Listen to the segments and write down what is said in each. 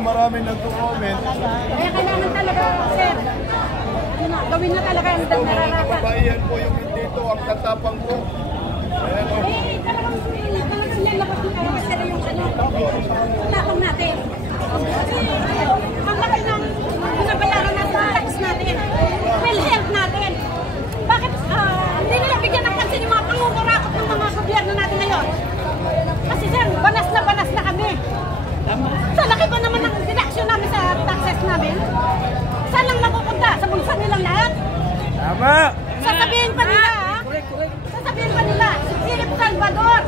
maraming nag-comment. Kaya kailangan talaga, sir. Gawin na talaga ang mga kababaihan po yung nandito, ang tatapang po. Ayan o. Talagang nilabas nyo kayo kasi yung tapang natin. Ang laki ng pinabayaran natin, tax natin, health natin. Bakit hindi nila bigyan ng pansin yung mga pangungurakot ng mga gobyerno natin ngayon? Kasi sir, banas na kami. Sa laki pa naman ng deduction namin sa taxes namin. Saan lang napupunta? Sa bulsa nilang lahat? Tama! Sasabihin pa nila, sasabihin pa nila, si Philip Salvador,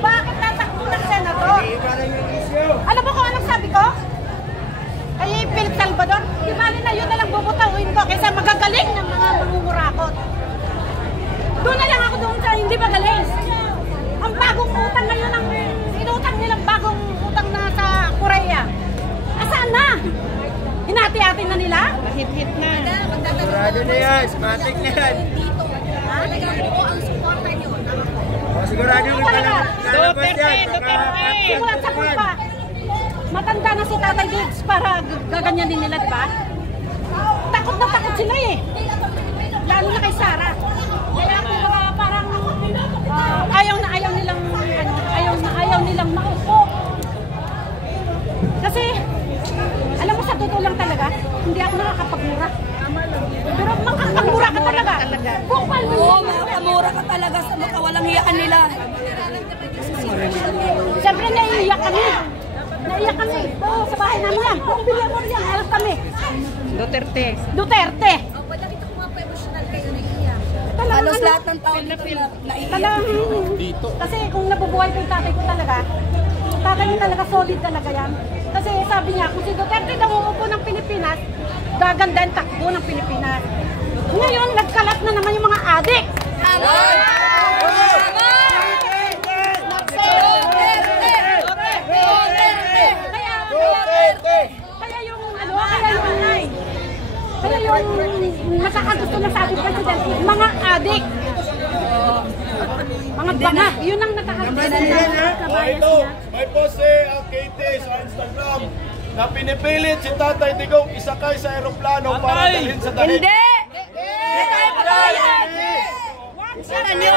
bakit tatakbo ng senador? Alam mo kung anong sabi ko? Ay, Philip Salvador, di bali na yun na lang bubutawin ko kaysa magagaling ng mga mangungurakot. Doon na lang ako doon sa hindi magaling. Ang bagong utang ngayon, ang inutang nilang bagong utang na sa Korea. Asaan na? Hinati-hati na nila? Hit-hit na. Sigurado na yan. Smatic na yan. Sigurado na lalabas yan. Simulat sa kulpa. Matanda na si Tatay Diggs para gaganyanin nila, diba? Takot na takot sila eh. Lalo na kay Sarah. Kaya parang ayaw nilang maupo. Kasi alam mo, sa totoo lang talaga, hindi ako nakakapagmura. Pero makakapagmura ka talaga. Bukal mo. Oo, makakamura ka talaga sa makawalang hiyaan nila. Siyempre, naiiyak kami. Naiiyak kami. Oo, sa bahay namin yan. Kung bilyan mo yan, alam kami. Duterte. Duterte. Halos lahat ng tao dito naiiyak. Dito. Kasi kung nabubuhay ko yung tatay ko talaga, tatay ko talaga solid talaga yan. Kasi sabi niya, kung si Duterte daw uupo ng Pilipinas, gaganda ang takbo ng Pilipinas. Ngayon, nagkalat na naman yung mga adik. Kaya yung masakagusto na sa ating presidente, mga adik. Mga banga, yun ang nakakagusto na Ito, may post ang Katie sa Instagram na pinipilit si Tatay Digong isakay sa aeroplano para dalhin sa dahig. Hindi! Hindi tayo pagkayan! Sana nyo!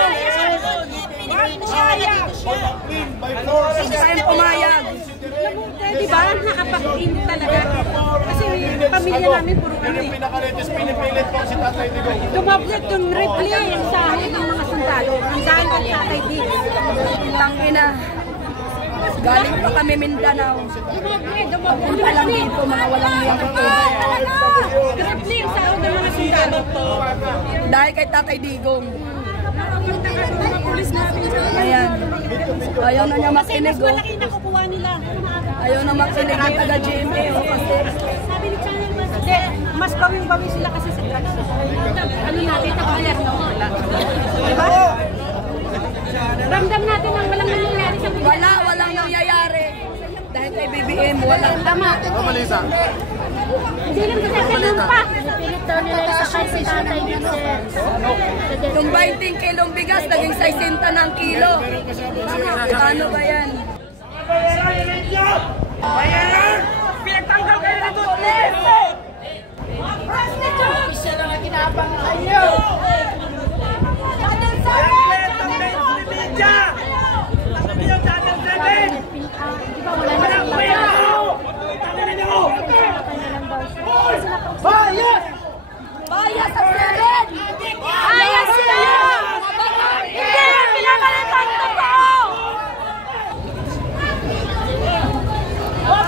Hindi tayo pumayag! Diba? Nakapag-in talaga. Kasi pamilya namin puro kami. Yung pinakalitis, pinipilit po si Tatay Digong. Dumablit yung replay sa akin ng mga sundalo. Ang dahil kay Tatay Digong. Tangina. Galing pa kami Mindanao. Punta lang dito, mga walang hiyang ito. Replay yung sahod ng mga sundalo. Dahil kay Tatay Digong. Ayan. Ayaw na niya makinig. Mas malaki na kukuha nila. Ayaw na makinig ng taga-GMA. Sabi ni Channel mas bawing-bawi sila kasi sa drugs. Ano natin, tabayan na wala. Diba? Ramdam natin ang walang nangyayari sa Pilipinas. Walang nangyayari. Dahil kay BBM, walang. Tama. Malisa. Hindi lang kasi ganun pa. Pilit daw nila isakay si Tatay Diggs. Yung 20 kilong bigas, naging 60 ng kilo. Ano ba yan? Pinagtanggal kayo na Duterte! Official lang ang kinabang kayo. Channel 7! Di ba wala na silang Bias! Bias ang 7! Ayos sila! Hindi! Pinapalitan ito po!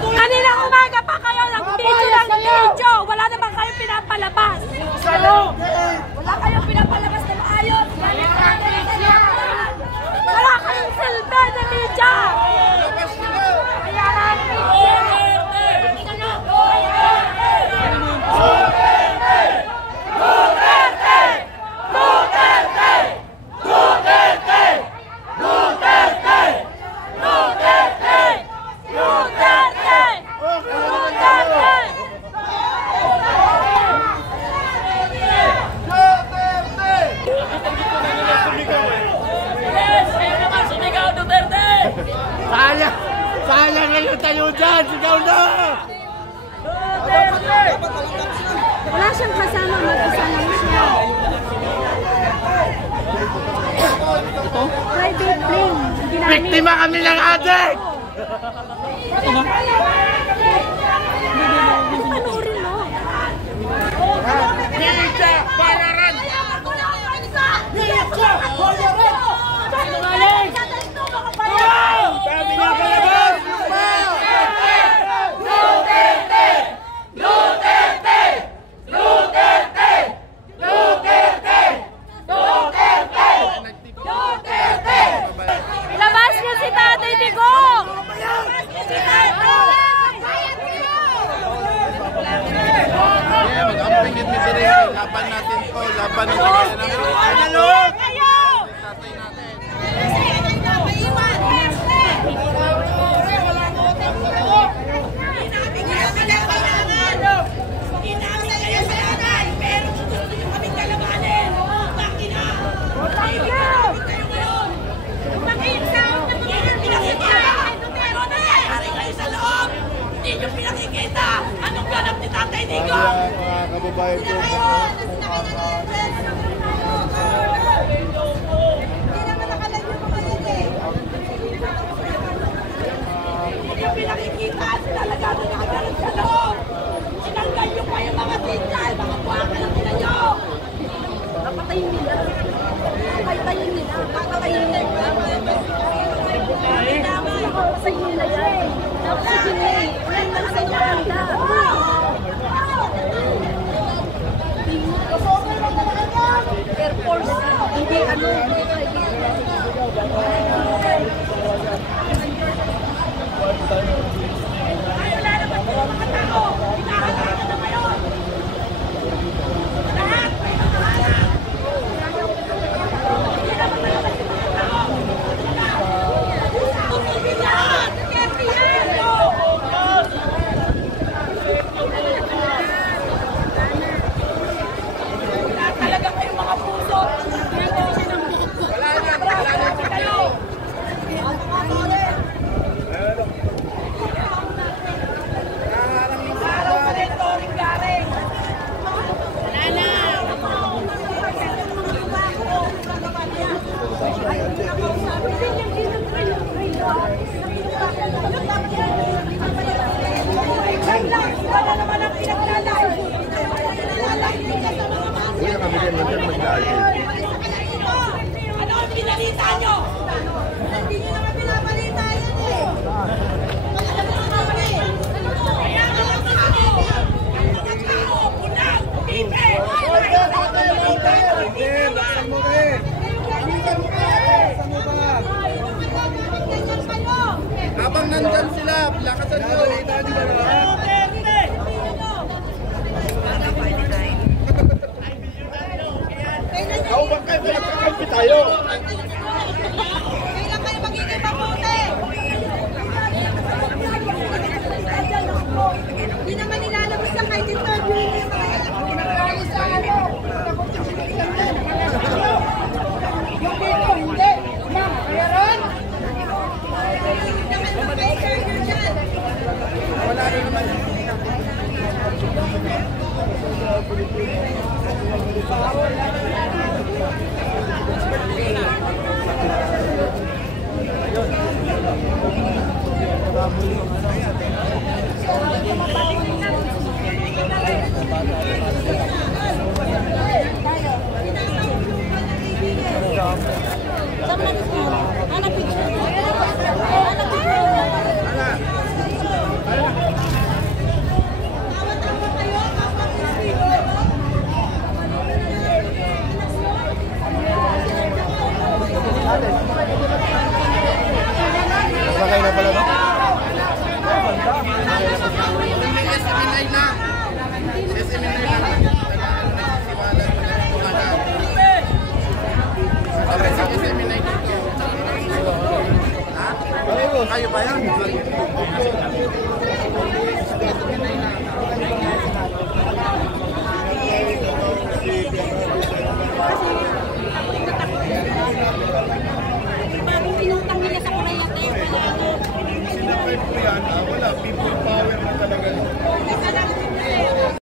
Kaninang umaga pa kayo lang video ng video! Wala naman kayo pinapalabas! Wala kayo kayo dyan! Sigaw na! Wala siyang kasama, mag-isa lang siya. Private plane. Biktima kami ng adik! Panoorin mo. Ninja! Bayaran! Ninja! Bayaran! Sabi nga palabas! Duterte! Duterte! Duterte! Duterte! Duterte! Duterte! Ilabas niyo si Tatay Digong! Mag-ampingit ni Siri. Laban natin to. Laban natin to. Tatay natin. Anong ganap ni Tatay Digong? Mga kababayan ko. Yung pinakikita, sinalaga na nakagalan sa loob. Sinanggal yung pa yung mga tingkal, mga buwaka ng nila nyo. Papatayin nila. Papatayin nila. Papatayin nila. Papatayin nila yan. Papatayin nila. Yan lang sa Uganda. Air Force. Hindi ano. Wala naman po mga tao. Hinahangaan na ngayon. Lahat may hinahangaan. Hindi naman malaman yung mga tao. Tutulin lahat. KPN! Wala talaga kayong mga puso. Wala na kayo. Araw pa rin, Toring Garing. Wala na. Wala naman ang pinaglalay. Ano ang pinalita nyo? Hindi nyo naman pinabalita yan eh. Kaya nga lang tao. Ang mga tao, pulang, pipe. Habang nandyan sila, lakasan nyo. Ikaw ba kayo? Nagkakampi tayo. Kailan kayo magiging mabuti? Hindi naman nilalabas lang kahit interview yung mga pinagalis sa ano. Yung dito, hindi. Ma'am, mayroon? Hindi naman mag-interview dyan. Wala na naman. Sakay na pala, no? SMNI na. SMNI na. Okay, sa SMNI dito. Ha? Kayo pa yan?